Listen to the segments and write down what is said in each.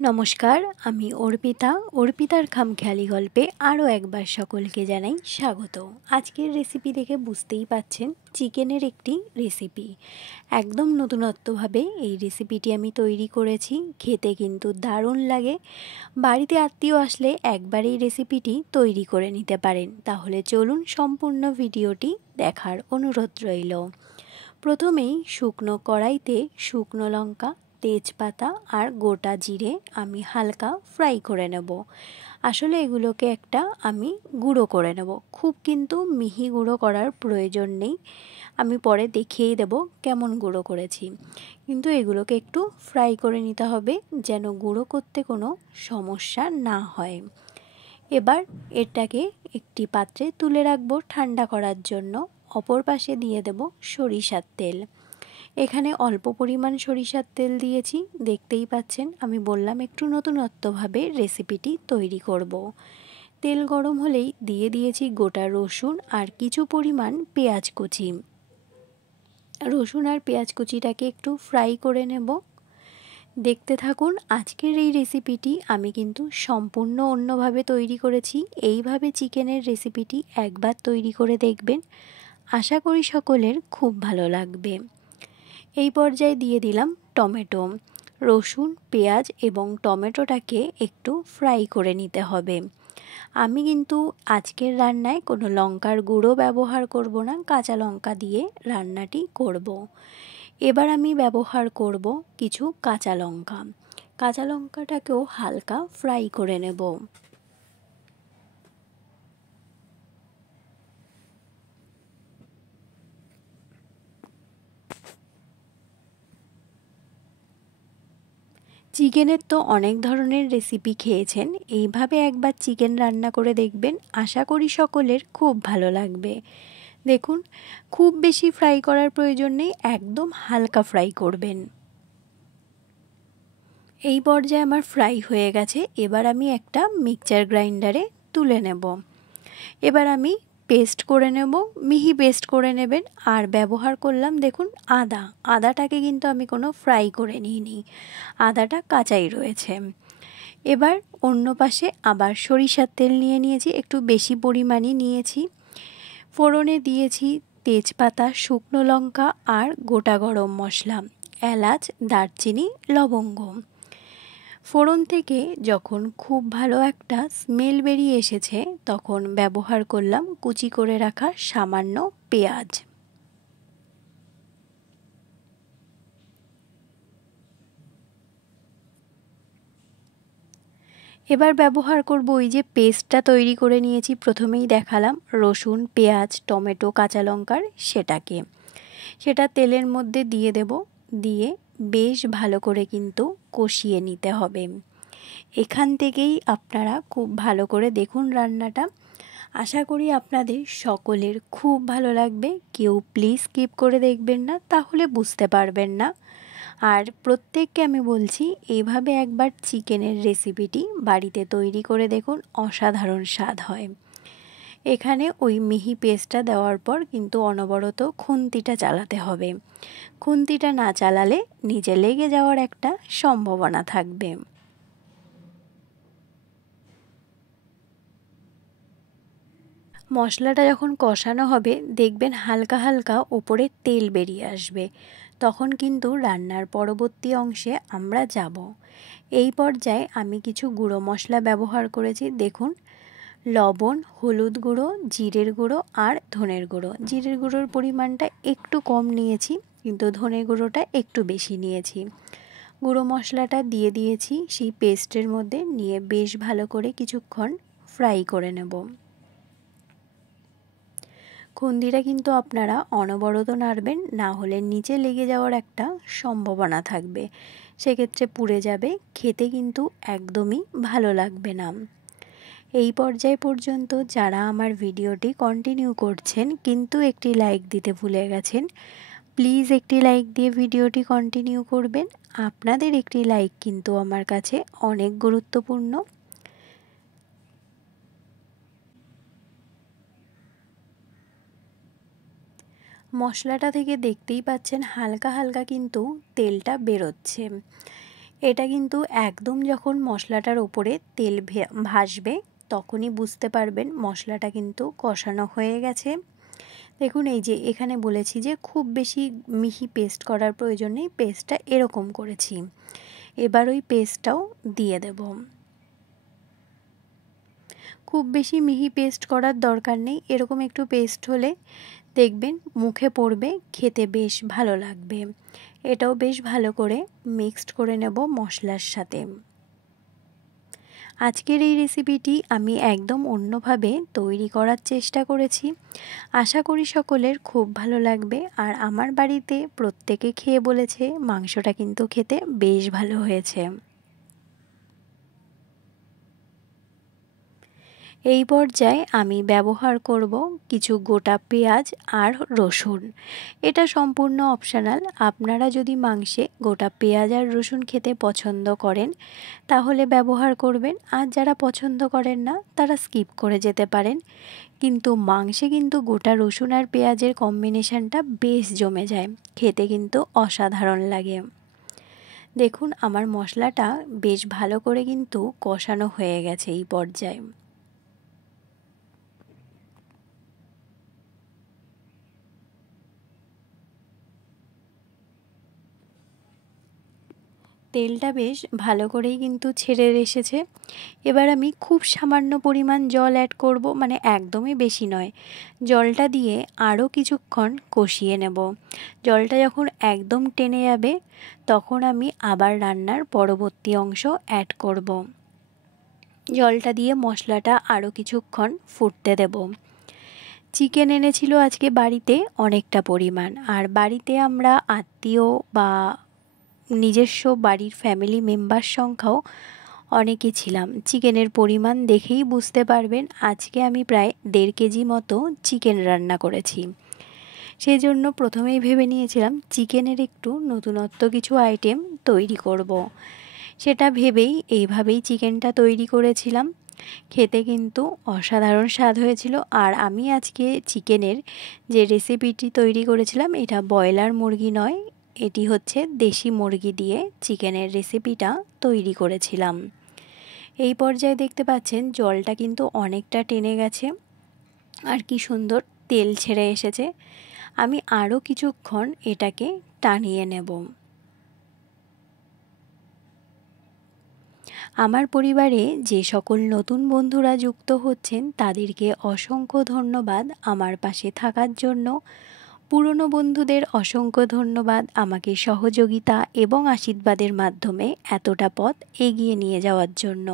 নমস্কার, আমি অর্পিতার খামখেয়ালি গল্পে আরও একবার সকলকে জানাই স্বাগত। আজকের রেসিপি দেখে বুঝতেই পাচ্ছেন, চিকেনের একটি রেসিপি। একদম নতুনত্বভাবে এই রেসিপিটি আমি তৈরি করেছি। খেতে কিন্তু দারুণ লাগে। বাড়িতে আত্মীয় আসলে একবার এই রেসিপিটি তৈরি করে নিতে পারেন। তাহলে চলুন সম্পূর্ণ ভিডিওটি দেখার অনুরোধ রইল। প্রথমেই শুকনো কড়াইতে শুকনো লঙ্কা, তেজপাতা আর গোটা জিরে আমি হালকা ফ্রাই করে নেব। আসলে এগুলোকে আমি গুঁড়ো করে নেব, খুব কিন্তু মিহি গুঁড়ো করার প্রয়োজন নেই। আমি পরে দেখিয়েই দেব কেমন গুঁড়ো করেছি, কিন্তু এগুলোকে একটু ফ্রাই করে নিতে হবে যেন গুঁড়ো করতে কোনো সমস্যা না হয়। এবার এটাকে একটি পাত্রে তুলে রাখবো ঠান্ডা করার জন্য। অপর পাশে দিয়ে দেব সরিষার তেল। এখানে অল্প পরিমাণ সরিষার তেল দিয়েছি, দেখতেই পাচ্ছেন। আমি বললাম একটু নতুনত্বভাবে রেসিপিটি তৈরি করব। তেল গরম হলেই দিয়ে দিয়েছি গোটা রসুন আর কিছু পরিমাণ পেঁয়াজ কুচি। রসুন আর পেঁয়াজ কুচিটাকে একটু ফ্রাই করে নেব। দেখতে থাকুন। আজকের এই রেসিপিটি আমি কিন্তু সম্পূর্ণ অন্যভাবে তৈরি করেছি। এইভাবে চিকেনের রেসিপিটি একবার তৈরি করে দেখবেন, আশা করি সকলের খুব ভালো লাগবে। এই পর্যায়ে দিয়ে দিলাম টমেটো। রসুন, পেঁয়াজ এবং টমেটোটাকে একটু ফ্রাই করে নিতে হবে। আমি কিন্তু আজকের রান্নায় কোনো লঙ্কার গুঁড়ো ব্যবহার করব না, কাঁচা লঙ্কা দিয়ে রান্নাটি করব। এবার আমি ব্যবহার করব কিছু কাঁচা লঙ্কা। কাঁচা লঙ্কাটাকেও হালকা ফ্রাই করে নেব। চিকেনের তো অনেক ধরনের রেসিপি খেয়েছেন, এইভাবে একবার চিকেন রান্না করে দেখবেন, আশা করি সকলের খুব ভালো লাগবে। দেখুন, খুব বেশি ফ্রাই করার প্রয়োজন নেই, একদম হালকা ফ্রাই করবেন। এই পর্যায়ে আমার ফ্রাই হয়ে গেছে। এবার আমি একটা মিক্সচার গ্রাইন্ডারে তুলে নেব। এবার আমি পেস্ট করে নেব, মিহি পেস্ট করে নেবেন। আর ব্যবহার করলাম দেখুন আদাটাকে কিন্তু আমি কোনো ফ্রাই করে নিইনি, আদাটা কাঁচাই রয়েছে। এবার অন্য পাশে আবার সরিষার তেল নিয়েছি, একটু বেশি পরিমাণই নিয়েছি। ফোড়নে দিয়েছি তেজপাতা, শুকনো লঙ্কা আর গোটা গরম মশলা, এলাচ, দারচিনি, লবঙ্গ। ফোড়ন থেকে যখন খুব ভালো একটা স্মেল বেরিয়ে এসেছে, তখন ব্যবহার করলাম কুচি করে রাখা সামান্য পেঁয়াজ। এবার ব্যবহার করব ওই যে পেস্টটা তৈরি করে নিয়েছি, প্রথমেই দেখালাম রসুন, পেঁয়াজ, টমেটো, কাঁচা লঙ্কার, সেটা তেলের মধ্যে দিয়ে দেব। দিয়ে বেশ ভালো করে কিন্তু কষিয়ে নিতে হবে। এখান থেকেই আপনারা খুব ভালো করে দেখুন রান্নাটা, আশা করি আপনাদের সকলের খুব ভালো লাগবে। কেউ প্লিজ স্কিপ করে দেখবেন না, তাহলে বুঝতে পারবেন না। আর প্রত্যেককে আমি বলছি, এইভাবে একবার চিকেনের রেসিপিটি বাড়িতে তৈরি করে দেখুন, অসাধারণ স্বাদ হয়। এখানে ওই মিহি পেস্টটা দেওয়ার পর কিন্তু অনবরত খুন্তিটা চালাতে হবে। খুন্তিটা না চালালে নিচে লেগে যাওয়ার একটা সম্ভাবনা থাকবে। মশলাটা যখন কষানো হবে, দেখবেন হালকা হালকা ওপরে তেল বেরিয়ে আসবে, তখন কিন্তু রান্নার পরবর্তী অংশে আমরা যাব। এই পর্যায়ে আমি কিছু গুঁড়ো মশলা ব্যবহার করেছি। দেখুন, লবণ, হলুদ গুঁড়ো, জিরের গুঁড়ো আর ধনের গুঁড়ো। জিরের গুঁড়োর পরিমাণটা একটু কম নিয়েছি, কিন্তু ধনে গুঁড়োটা একটু বেশি নিয়েছি। গুঁড়ো মশলাটা দিয়ে দিয়েছি সেই পেস্টের মধ্যে, নিয়ে বেশ ভালো করে কিছুক্ষণ ফ্রাই করে নেব। খুন্তিটা কিন্তু আপনারা অনবরত নাড়বেন, না হলে নিচে লেগে যাওয়ার একটা সম্ভাবনা থাকবে, সেক্ষেত্রে পুড়ে যাবে, খেতে কিন্তু একদমই ভালো লাগবে না। এই পর্যায় পর্যন্ত যারা আমার ভিডিওটি কন্টিনিউ করছেন কিন্তু একটি লাইক দিতে ভুলে গেছেন, প্লিজ একটি লাইক দিয়ে ভিডিওটি কন্টিনিউ করবেন। আপনাদের একটি লাইক কিন্তু আমার কাছে অনেক গুরুত্বপূর্ণ। মশলাটা থেকে দেখতেই পাচ্ছেন হালকা হালকা কিন্তু তেলটা বেরোচ্ছে। এটা কিন্তু একদম যখন মশলাটার ওপরে তেল ভাসবে তখনই বুঝতে পারবেন মশলাটা কিন্তু কষানো হয়ে গেছে। দেখুন এই যে এখানে বলেছি যে খুব বেশি মিহি পেস্ট করার প্রয়োজন নেই, পেস্টটা এরকম করেছি। এবার ওই পেস্টটাও দিয়ে দেব। খুব বেশি মিহি পেস্ট করার দরকার নেই, এরকম একটু পেস্ট হলে দেখবেন মুখে পড়বে, খেতে বেশ ভালো লাগবে। এটাও বেশ ভালো করে মিক্সড করে নেব মশলার সাথে। আজকের এই রেসিপিটি আমি একদম অন্যভাবে তৈরি করার চেষ্টা করেছি। আশা করি সকলের খুব ভালো লাগবে। আর আমার বাড়িতে প্রত্যেকে খেয়ে বলেছে মাংসটা কিন্তু খেতে বেশ ভালো হয়েছে। এই পর্যায়ে আমি ব্যবহার করব কিছু গোটা পেঁয়াজ আর রসুন। এটা সম্পূর্ণ অপশনাল, আপনারা যদি মাংসে গোটা পেঁয়াজ আর রসুন খেতে পছন্দ করেন তাহলে ব্যবহার করবেন, আর যারা পছন্দ করেন না তারা স্কিপ করে যেতে পারেন। কিন্তু মাংসে কিন্তু গোটা রসুন আর পেঁয়াজের কম্বিনেশনটা বেশ জমে যায়, খেতে কিন্তু অসাধারণ লাগে। দেখুন আমার মশলাটা বেশ ভালো করে কিন্তু কষানো হয়ে গেছে। এই পর্যায়ে তেলটা বেশ ভালো করেই কিন্তু ছেড়ে এসেছে। এবার আমি খুব সামান্য পরিমাণ জল অ্যাড করব, মানে একদমই বেশি নয়। জলটা দিয়ে আরও কিছুক্ষণ কষিয়ে নেব। জলটা যখন একদম টেনে যাবে তখন আমি আবার রান্নার পরবর্তী অংশ অ্যাড করব। জলটা দিয়ে মশলাটা আরও কিছুক্ষণ ফুটতে দেব। চিকেন এনেছিল আজকে বাড়িতে অনেকটা পরিমাণ, আর বাড়িতে আমরা আত্মীয় বা নিজস্ব বাড়ির ফ্যামিলি মেম্বার সংখ্যাও অনেকে ছিলাম। চিকেনের পরিমাণ দেখেই বুঝতে পারবেন আজকে আমি প্রায় 1.5 কেজি মতো চিকেন রান্না করেছি। সেই জন্য প্রথমেই ভেবে নিয়েছিলাম চিকেনের একটু নতুনত্ব কিছু আইটেম তৈরি করব। সেটা ভেবেই এইভাবেই চিকেনটা তৈরি করেছিলাম। খেতে কিন্তু অসাধারণ স্বাদ হয়েছিল। আর আমি আজকে চিকেনের যে রেসিপিটি তৈরি করেছিলাম এটা ব্রয়লার মুরগি নয়, এটি হচ্ছে দেশি মুরগি দিয়ে চিকেনের রেসিপিটা তৈরি করেছিলাম। এই পর্যায়ে দেখতে পাচ্ছেন জলটা কিন্তু অনেকটা টেনে গেছে আর কি সুন্দর তেল ছেড়ে এসেছে। আমি আরও কিছুক্ষণ এটাকে টানিয়ে নেব। আমার পরিবারে যে সকল নতুন বন্ধুরা যুক্ত হচ্ছেন তাদেরকে অসংখ্য ধন্যবাদ আমার পাশে থাকার জন্য। পুরনো বন্ধুদের অসংখ্য ধন্যবাদ আমাকে সহযোগিতা এবং আশীর্বাদের মাধ্যমে এতটা পথ এগিয়ে নিয়ে যাওয়ার জন্য।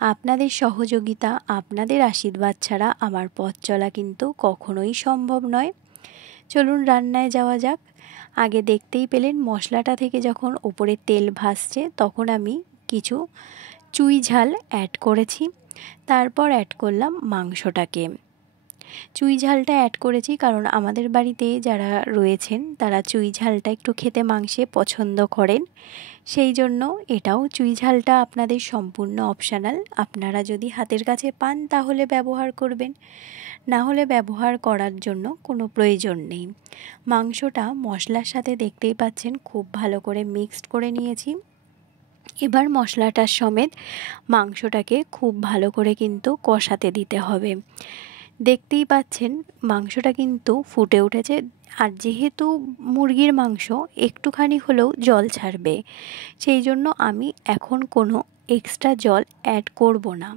আপনাদের সহযোগিতা, আপনাদের আশীর্বাদ ছাড়া আমার পথ চলা কিন্তু কখনোই সম্ভব নয়। চলুন রান্নায় যাওয়া যাক। আগে দেখতেই পেলেন মশলাটা থেকে যখন ওপরে তেল ভাসছে তখন আমি কিছু চুই ঝাল অ্যাড করেছি। তারপর অ্যাড করলাম মাংসটাকে। চুই ঝালটা অ্যাড করেছি কারণ আমাদের বাড়িতে যারা রয়েছেন তারা চুই ঝালটা একটু খেতে মাংসে পছন্দ করেন। সেই জন্য এটাও চুই ঝালটা আপনাদের সম্পূর্ণ অপশনাল। আপনারা যদি হাতের কাছে পান তাহলে ব্যবহার করবেন, না হলে ব্যবহার করার জন্য কোনো প্রয়োজন নেই। মাংসটা মশলার সাথে দেখতেই পাচ্ছেন খুব ভালো করে মিক্সড করে নিয়েছি। এবার মশলাটার সমেত মাংসটাকে খুব ভালো করে কিন্তু কষাতে দিতে হবে। দেখতেই পাচ্ছেন মাংসটা কিন্তু ফুটে উঠেছে, আর যেহেতু মুরগির মাংস একটুখানি হলেও জল ছাড়বে, সেই জন্য আমি এখন কোনো এক্সট্রা জল অ্যাড করব না।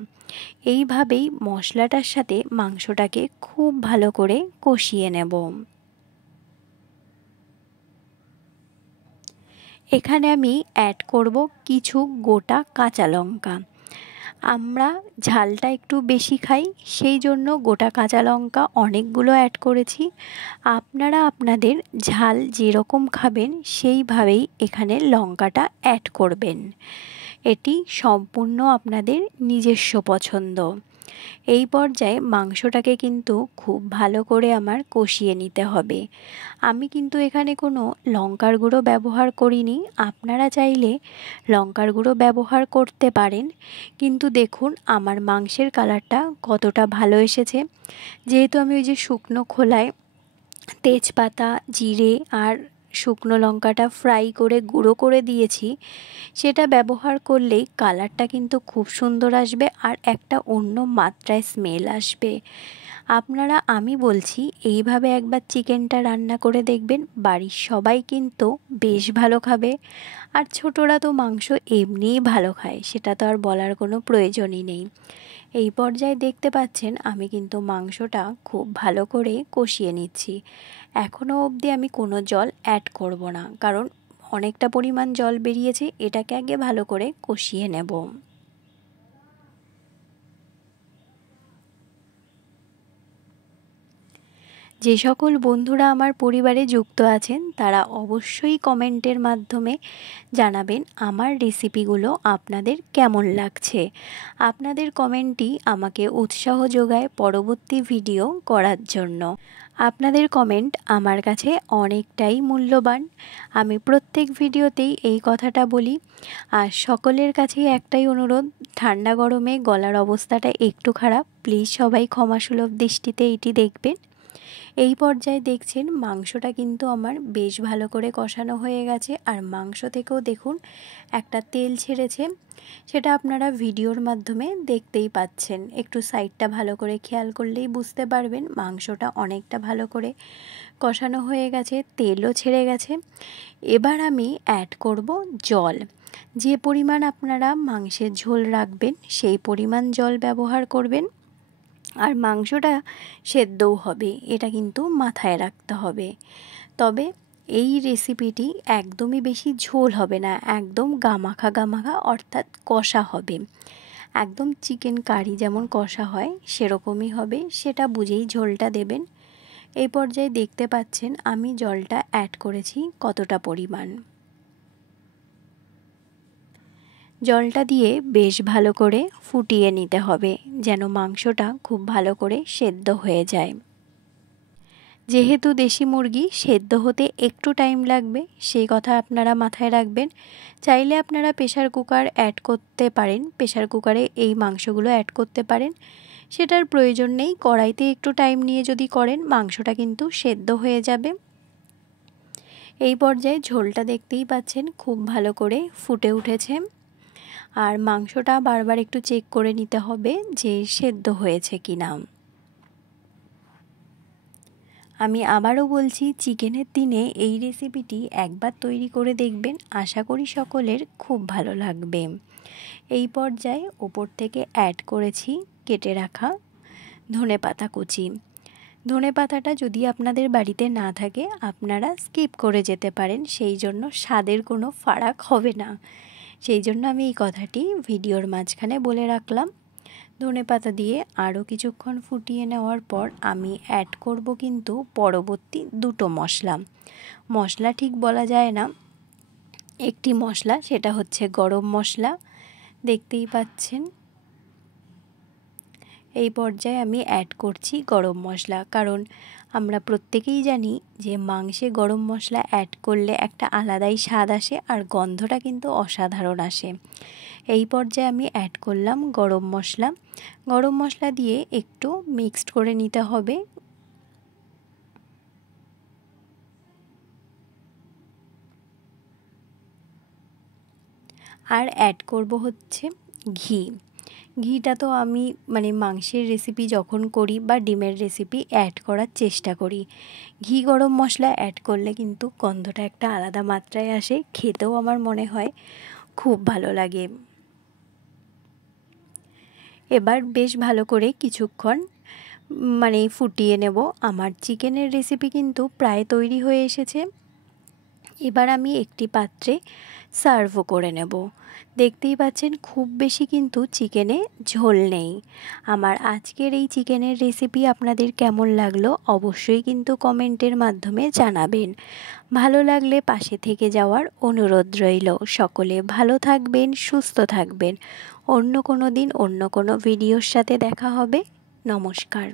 এইভাবেই মশলাটার সাথে মাংসটাকে খুব ভালো করে কষিয়ে নেব। এখানে আমি অ্যাড করব কিছু গোটা কাঁচা লঙ্কা। আমরা ঝালটা একটু বেশি খাই, সেই জন্য গোটা কাঁচা লঙ্কা অনেকগুলো অ্যাড করেছি। আপনারা আপনাদের ঝাল যেরকম খাবেন সেইভাবেই এখানে লঙ্কাটা অ্যাড করবেন। এটি সম্পূর্ণ আপনাদের নিজস্ব পছন্দ। এই পর্যায়ে মাংসটাকে কিন্তু খুব ভালো করে আমার কষিয়ে নিতে হবে। আমি কিন্তু এখানে কোনো লঙ্কার গুঁড়ো ব্যবহার করিনি, আপনারা চাইলে লঙ্কার গুঁড়ো ব্যবহার করতে পারেন। কিন্তু দেখুন আমার মাংসের কালারটা কতটা ভালো এসেছে। যেহেতু আমি ওই যে শুকনো খোলায় তেজপাতা, জিরে আর শুকনো লঙ্কাটা ফ্রাই করে গুঁড়ো করে দিয়েছি, সেটা ব্যবহার করলেই কালারটা কিন্তু খুব সুন্দর আসবে আর একটা অন্য মাত্রায় স্মেল আসবে। আপনারা, আমি বলছি, এইভাবে একবার চিকেনটা রান্না করে দেখবেন, বাড়ির সবাই কিন্তু বেশ ভালো খাবে। আর ছোটরা তো মাংস এমনিই ভালো খায়, সেটা তো আর বলার কোনো প্রয়োজনই নেই। এই পর্যায়ে দেখতে পাচ্ছেন আমি কিন্তু মাংসটা খুব ভালো করে কষিয়ে নিচ্ছি। এখনও অবধি আমি কোনো জল অ্যাড করব না, কারণ অনেকটা পরিমাণ জল বেরিয়েছে, এটাকে আগে ভালো করে কষিয়ে নেব। যে সকল বন্ধুরা আমার পরিবারে যুক্ত আছেন তারা অবশ্যই কমেন্টের মাধ্যমে জানাবেন আমার রেসিপিগুলো আপনাদের কেমন লাগছে। আপনাদের কমেন্টই আমাকে উৎসাহ যোগায় পরবর্তী ভিডিও করার জন্য। আপনাদের কমেন্ট আমার কাছে অনেকটাই মূল্যবান। আমি প্রত্যেক ভিডিওতেই এই কথাটা বলি। আর সকলের কাছেই একটাই অনুরোধ, ঠান্ডা গরমে গলার অবস্থাটা একটু খারাপ, প্লিজ সবাই ক্ষমাসুলভ দৃষ্টিতে এটি দেখবেন। এই পর্যায়ে দেখছেন মাংসটা কিন্তু আমার বেশ ভালো করে কষানো হয়ে গেছে, আর মাংস থেকেও দেখুন একটা তেল ছেড়েছে, সেটা আপনারা ভিডিওর মাধ্যমে দেখতেই পাচ্ছেন। একটু সাইডটা ভালো করে খেয়াল করলেই বুঝতে পারবেন মাংসটা অনেকটা ভালো করে কষানো হয়ে গেছে, তেলও ছেড়ে গেছে। এবার আমি অ্যাড করব জল। যে পরিমাণ আপনারা মাংসের ঝোল রাখবেন সেই পরিমাণ জল ব্যবহার করবেন। আর মাংসটা সেদ্ধও হবে, এটা কিন্তু মাথায় রাখতে হবে। তবে এই রেসিপিটি একদমই বেশি ঝোল হবে না, একদম গামাখা গামাখা, অর্থাৎ কষা হবে। একদম চিকেন কারি যেমন কষা হয় সেরকমই হবে, সেটা বুঝেই ঝোলটা দেবেন। এই পর্যায়ে দেখতে পাচ্ছেন আমি জলটা অ্যাড করেছি কতটা পরিমাণ। জলটা দিয়ে বেশ ভালো করে ফুটিয়ে নিতে হবে, যেন মাংসটা খুব ভালো করে সেদ্ধ হয়ে যায়। যেহেতু দেশি মুরগি, সেদ্ধ হতে একটু টাইম লাগবে, সেই কথা আপনারা মাথায় রাখবেন। চাইলে আপনারা প্রেসার কুকার অ্যাড করতে পারেন, প্রেসার কুকারে এই মাংসগুলো অ্যাড করতে পারেন, সেটার প্রয়োজন নেই। কড়াইতে একটু টাইম নিয়ে যদি করেন মাংসটা কিন্তু সেদ্ধ হয়ে যাবে। এই পর্যায়ে ঝোলটা দেখতেই পাচ্ছেন খুব ভালো করে ফুটে উঠেছে, আর মাংসটা বারবার একটু চেক করে নিতে হবে যে সেদ্ধ হয়েছে কিনা। আমি আবারও বলছি, চিকেনের দিনে এই রেসিপিটি একবার তৈরি করে দেখবেন, আশা করি সকলের খুব ভালো লাগবে। এই পর্যায়ে ওপর থেকে অ্যাড করেছি কেটে রাখা ধনেপাতা কুচি। ধনেপাতাটা যদি আপনাদের বাড়িতে না থাকে আপনারা স্কিপ করে যেতে পারেন, সেই জন্য স্বাদের কোনো ফারাক হবে না। সেই জন্য আমি এই কথাটি ভিডিওর মাঝখানে বলে রাখলাম। ধনেপাতা দিয়ে আরও কিছুক্ষণ ফুটিয়ে নেওয়ার পর আমি অ্যাড করব কিন্তু পরবর্তী দুটো মশলা ঠিক বলা যায় না, একটি মশলা, সেটা হচ্ছে গরম মশলা, দেখতেই পাচ্ছেন। এই পর্যায়ে আমি অ্যাড করছি গরম মশলা, কারণ আমরা প্রত্যেকেই জানি যে মাংসে গরম মশলা অ্যাড করলে একটা আলাদাই স্বাদ আসে আর গন্ধটা কিন্তু অসাধারণ আসে। এই পর্যায়ে আমি অ্যাড করলাম গরম মশলা। গরম মশলা দিয়ে একটু মিক্সড করে নিতে হবে। আর অ্যাড করব হচ্ছে ঘি। ঘিটা তো আমি মাংসের রেসিপি যখন করি বা ডিমের রেসিপি অ্যাড করার চেষ্টা করি। ঘি গরম মশলা অ্যাড করলে কিন্তু গন্ধটা একটা আলাদা মাত্রায় আসে, খেতেও আমার মনে হয় খুব ভালো লাগে। এবার বেশ ভালো করে কিছুক্ষণ ফুটিয়ে নেব। আমার চিকেনের রেসিপি কিন্তু প্রায় তৈরি হয়ে এসেছে। এবার আমি একটি পাত্রে সার্ভও করে নেব। দেখতেই পাচ্ছেন খুব বেশি কিন্তু চিকেনে ঝোল নেই। আমার আজকের এই চিকেনের রেসিপি আপনাদের কেমন লাগলো অবশ্যই কিন্তু কমেন্টের মাধ্যমে জানাবেন। ভালো লাগলে পাশে থেকে যাওয়ার অনুরোধ রইল। সকলে ভালো থাকবেন, সুস্থ থাকবেন। অন্য কোনো দিন অন্য কোনো ভিডিওর সাথে দেখা হবে। নমস্কার।